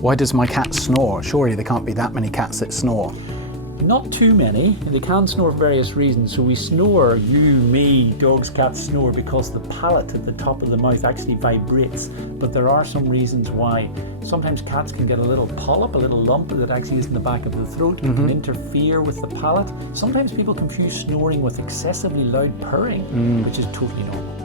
Why does my cat snore? Surely there can't be that many cats that snore. Not too many. They can snore for various reasons. So we snore, you, me, dogs, cats snore because the palate at the top of the mouth actually vibrates. But there are some reasons why. Sometimes cats can get a little polyp, a little lump that actually is in the back of the throat. It can interfere with the palate. Sometimes people confuse snoring with excessively loud purring, which is totally normal.